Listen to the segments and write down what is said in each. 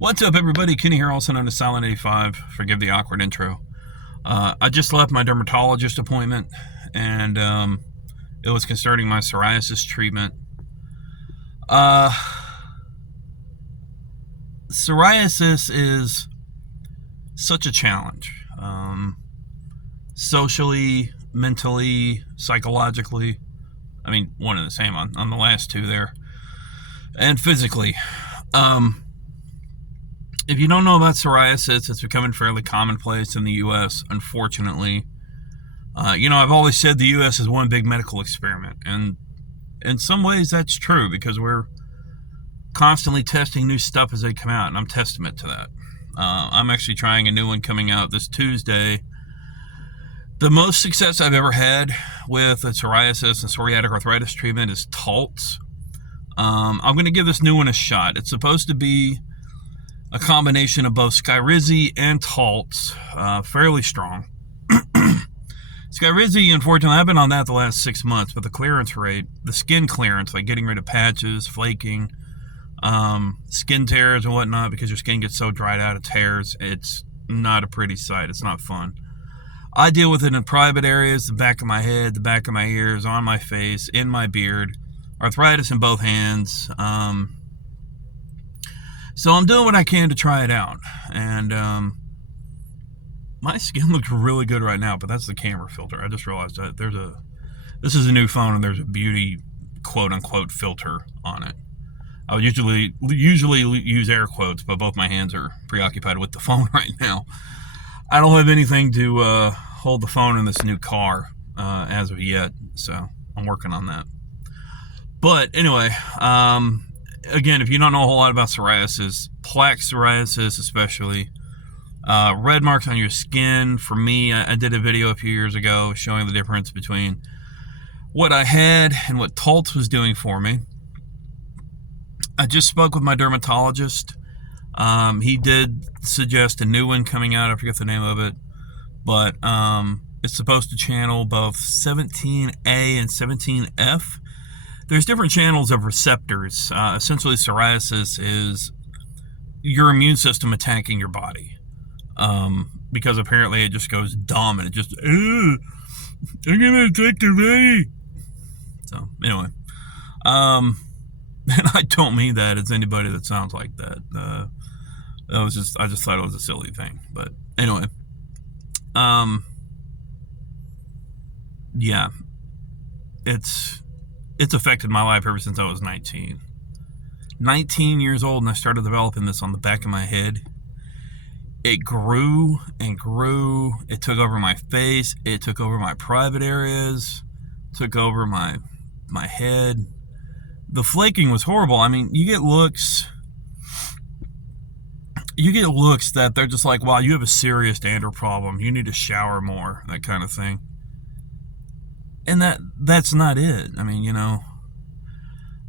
What's up, everybody? Kenny here, also known as Silent 85. Forgive the awkward intro. I just left my dermatologist appointment, and it was concerning my psoriasis treatment. Psoriasis is such a challenge. Socially, mentally, psychologically. I mean, one and the same on the last two there. And physically. If you don't know about psoriasis, it's becoming fairly commonplace in the U.S., unfortunately. I've always said the U.S. is one big medical experiment, and in some ways that's true because we're constantly testing new stuff as they come out, and I'm testament to that. I'm actually trying a new one coming out this Tuesday. The most success I've ever had with a psoriasis and psoriatic arthritis treatment is Taltz. I'm going to give this new one a shot. It's supposed to be a combination of both Skyrizi and Taltz, fairly strong. Skyrizi, unfortunately, I've been on that the last 6 months, but the clearance rate, the skin clearance, like getting rid of patches, flaking, skin tears and whatnot, because your skin gets so dried out it tears, it's not a pretty sight. It's not fun. I deal with it in private areas, the back of my head, the back of my ears, on my face, in my beard, arthritis in both hands. So I'm doing what I can to try it out, and my skin looks really good right now, but that's the camera filter. I just realized that this is a new phone, and there's a beauty quote-unquote filter on it. I would usually use air quotes, but both my hands are preoccupied with the phone right now. I don't have anything to hold the phone in this new car as of yet, so I'm working on that. But anyway, again, if you don't know a whole lot about psoriasis, plaque psoriasis especially, red marks on your skin, for me, I did a video a few years ago showing the difference between what I had and what Taltz was doing for me. I just spoke with my dermatologist. He did suggest a new one coming out. I forget the name of it. But it's supposed to channel both 17A and 17F. There's different channels of receptors. Essentially, psoriasis is your immune system attacking your body. Because apparently it just goes dumb and it just, I'm gonna attack the body. So, anyway. And I don't mean that as anybody that sounds like that. I just thought it was a silly thing. But, anyway. Yeah. It's affected my life ever since I was 19. 19 years old, and I started developing this on the back of my head. It grew and grew. It took over my face. It took over my private areas. Took over my head. The flaking was horrible. I mean, you get looks that they're just like, wow, you have a serious dander problem. You need to shower more, that kind of thing. And that's not it. I mean,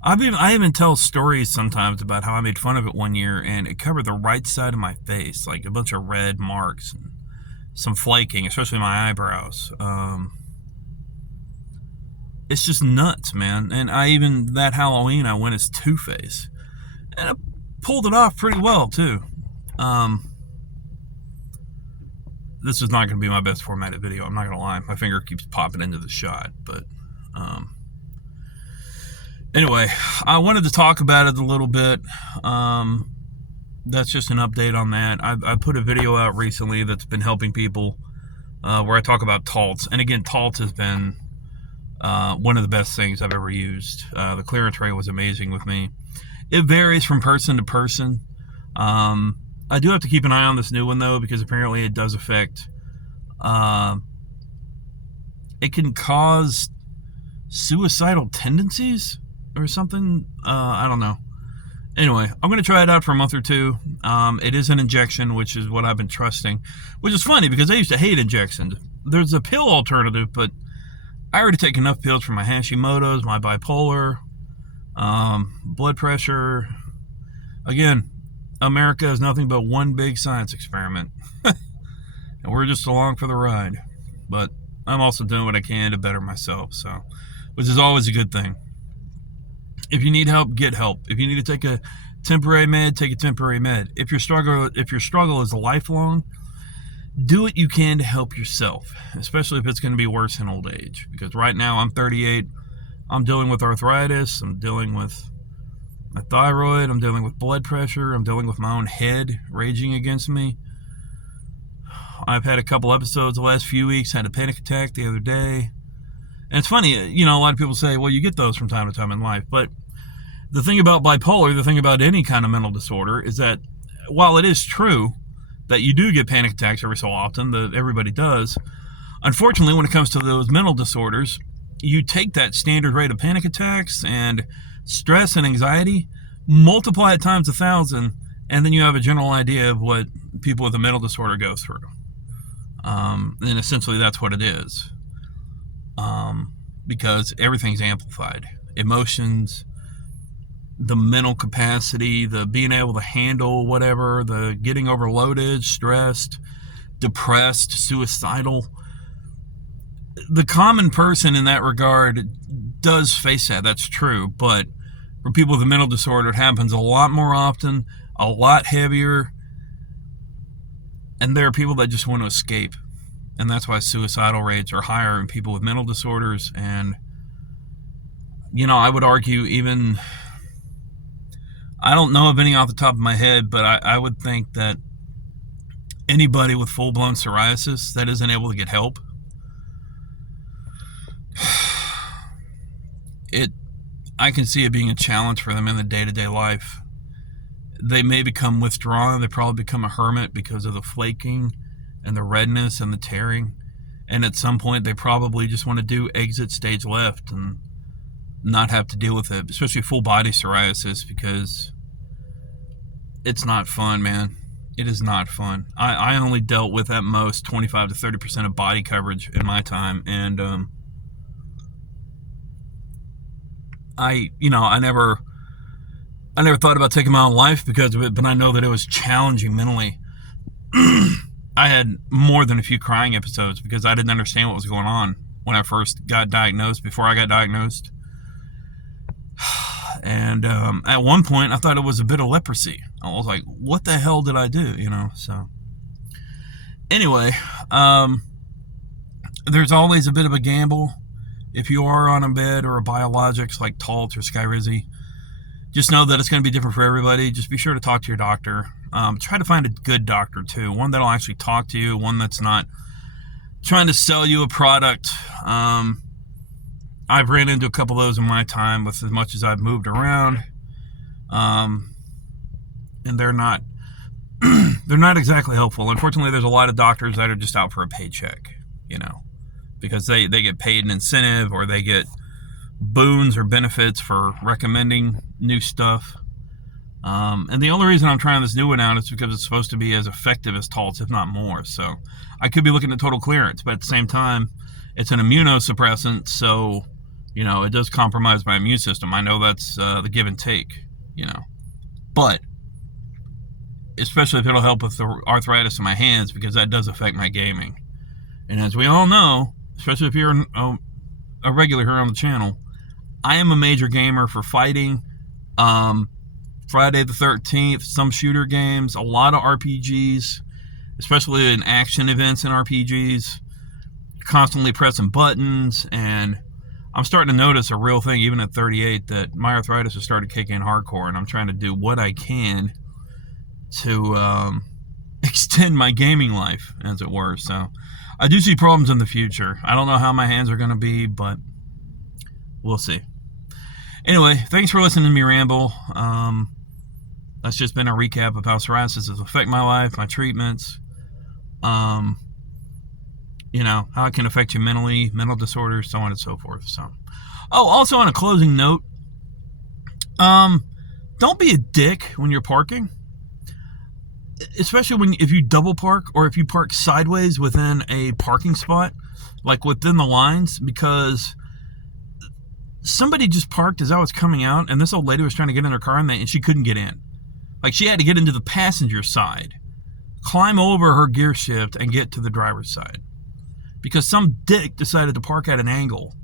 I even tell stories sometimes about how I made fun of it one year, and it covered the right side of my face, like a bunch of red marks and some flaking, especially my eyebrows. It's just nuts, man. And that Halloween, I went as Two-Face, and I pulled it off pretty well too. This is not going to be my best formatted video. I'm not going to lie. My finger keeps popping into the shot. But anyway, I wanted to talk about it a little bit. That's just an update on that. I put a video out recently that's been helping people where I talk about Taltz. And again, Taltz has been one of the best things I've ever used. The clearance rate was amazing with me. It varies from person to person. I do have to keep an eye on this new one, though, because apparently it does affect... it can cause suicidal tendencies or something. I don't know. Anyway, I'm going to try it out for a month or two. It is an injection, which is what I've been trusting. Which is funny, because I used to hate injections. There's a pill alternative, but I already take enough pills for my Hashimoto's, my bipolar, blood pressure. Again, America is nothing but one big science experiment. And we're just along for the ride. But I'm also doing what I can to better myself, which is always a good thing. If you need help, get help. If you need to take a Temporary med, take a temporary med. If your struggle is lifelong, do what you can to help yourself, especially if it's going to be worse in old age. Because right now I'm 38, I'm dealing with arthritis, I'm dealing with my thyroid, I'm dealing with blood pressure, I'm dealing with my own head raging against me. I've had a couple episodes the last few weeks, had a panic attack the other day. And it's funny, a lot of people say, well, you get those from time to time in life. But the thing about bipolar, the thing about any kind of mental disorder is that while it is true that you do get panic attacks every so often, that everybody does, unfortunately, when it comes to those mental disorders, you take that standard rate of panic attacks and stress and anxiety, multiply it times 1,000, and then you have a general idea of what people with a mental disorder go through. And essentially that's what it is. Because everything's amplified. Emotions, the mental capacity, the being able to handle whatever, the getting overloaded, stressed, depressed, suicidal. The common person in that regard does face that. That's true. But for people with a mental disorder, it happens a lot more often, a lot heavier. And there are people that just want to escape. And that's why suicidal rates are higher in people with mental disorders. And, I would argue even, I don't know of any off the top of my head, but I would think that anybody with full-blown psoriasis that isn't able to get help, I can see it being a challenge for them in the day-to-day life. They may become withdrawn. They probably become a hermit because of the flaking and the redness and the tearing. And at some point, they probably just want to do exit stage left and not have to deal with it, especially full body psoriasis, because it's not fun, man. It is not fun. I only dealt with at most 25 to 30% of body coverage in my time. And, I never thought about taking my own life because of it, but I know that it was challenging mentally. I had more than a few crying episodes because I didn't understand what was going on when I first got diagnosed, before I got diagnosed. And at one point, I thought it was a bit of leprosy. I was like, what the hell did I do? So anyway, there's always a bit of a gamble. If you are on a bed or a biologics like Taltz or Skyrizi, just know that it's going to be different for everybody. Just be sure to talk to your doctor. Try to find a good doctor, too. One that'll actually talk to you. One that's not trying to sell you a product. I've ran into a couple of those in my time with as much as I've moved around. And they're not exactly helpful. Unfortunately, there's a lot of doctors that are just out for a paycheck, because they get paid an incentive, or they get boons or benefits for recommending new stuff. And the only reason I'm trying this new one out is because it's supposed to be as effective as Taltz, if not more. So I could be looking at total clearance, but at the same time, it's an immunosuppressant, so it does compromise my immune system. I know that's the give and take, but especially if it'll help with the arthritis in my hands, because that does affect my gaming. And as we all know, especially if you're a regular here on the channel, I am a major gamer for fighting, Friday the 13th, some shooter games, a lot of RPGs, especially in action events in RPGs, constantly pressing buttons. And I'm starting to notice a real thing, even at 38, that my arthritis has started kicking in hardcore, and I'm trying to do what I can to extend my gaming life, as it were. So I do see problems in the future. I don't know how my hands are going to be, but we'll see. Anyway, thanks for listening to me ramble. That's just been a recap of how psoriasis has affected my life, my treatments, how it can affect you mentally, mental disorders, so on and so forth. So, also on a closing note, don't be a dick when you're parking, especially if you double park, or if you park sideways within a parking spot, like within the lines, because somebody just parked as I was coming out, and this old lady was trying to get in her car, and she couldn't get in. Like, she had to get into the passenger side, climb over her gear shift, and get to the driver's side, because some dick decided to park at an angle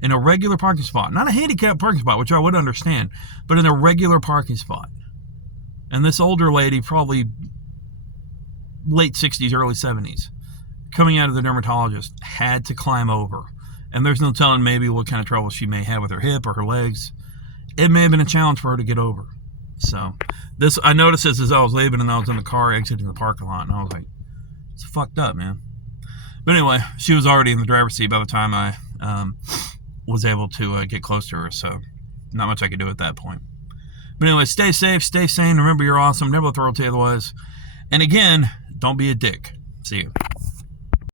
in a regular parking spot. Not a handicapped parking spot, which I would understand, but in a regular parking spot. And this older lady, probably late 60s, early 70s, coming out of the dermatologist, had to climb over. And there's no telling maybe what kind of trouble she may have with her hip or her legs. It may have been a challenge for her to get over. So this, I noticed this as I was leaving and I was in the car exiting the parking lot, and I was like, it's fucked up, man. But anyway, she was already in the driver's seat by the time I was able to get close to her, so not much I could do at that point. But anyway, stay safe, stay sane, remember you're awesome, never let the world tell you otherwise. And again, don't be a dick. See you.